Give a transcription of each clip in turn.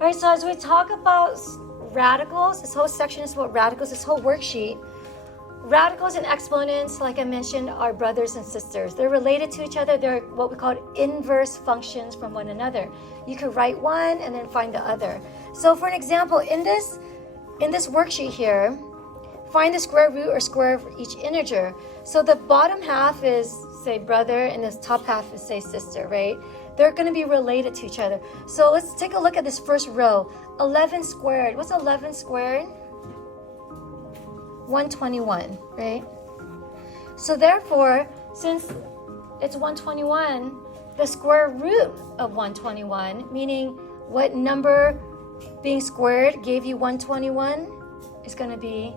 All right, so as we talk about radicals, this whole section is about radicals, this whole worksheet. Radicals and exponents, like I mentioned, are brothers and sisters. They're related to each other. They're what we call inverse functions from one another. You could write one and then find the other. So for an example, in this worksheet here, find the square root or square of each integer. So the bottom half is, say, brother, and this top half is, say, sister, right? They're going to be related to each other. So let's take a look at this first row. 11 squared. What's 11 squared? 121, right? So therefore, since it's 121, the square root of 121, meaning what number being squared gave you 121, is going to be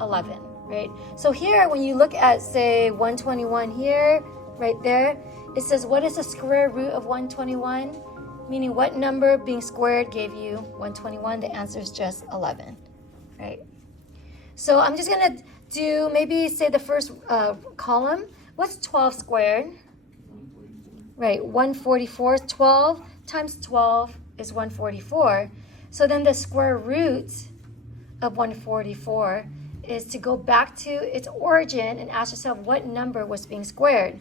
11, right? So here, when you look at, say, 121 here, right there, it says, what is the square root of 121? Meaning what number being squared gave you 121? The answer is just 11, right? So I'm just going to do maybe, say, the first column. What's 12 squared? Right, 144. 12 times 12 is 144. So then the square root of 144 is to go back to its origin and ask yourself what number was being squared.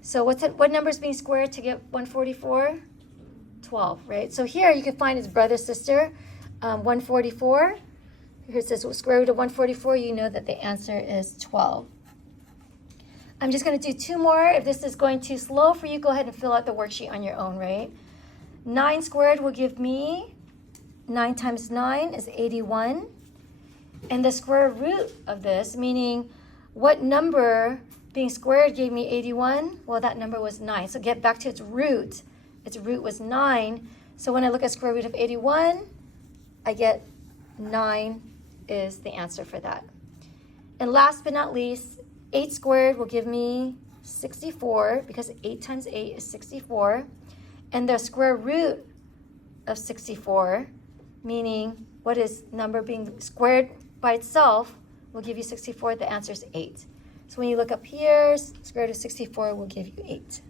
So what number is being squared to get 144? 12, right? So here you can find its brother, sister, 144. Here it says square root of 144. You know that the answer is 12. I'm just going to do two more. If this is going too slow for you, go ahead and fill out the worksheet on your own, right? 9 squared will give me, 9 times 9 is 81. And the square root of this, meaning what number being squared gave me 81? Well, that number was 9. So get back to its root. Its root was 9. So when I look at square root of 81, I get 9 is the answer for that. And last but not least, 8 squared will give me 64, because 8 times 8 is 64. And the square root of 64, meaning what is number being squared by itself, will give you 64. The answer is 8. So when you look up here, square root of 64 will give you 8.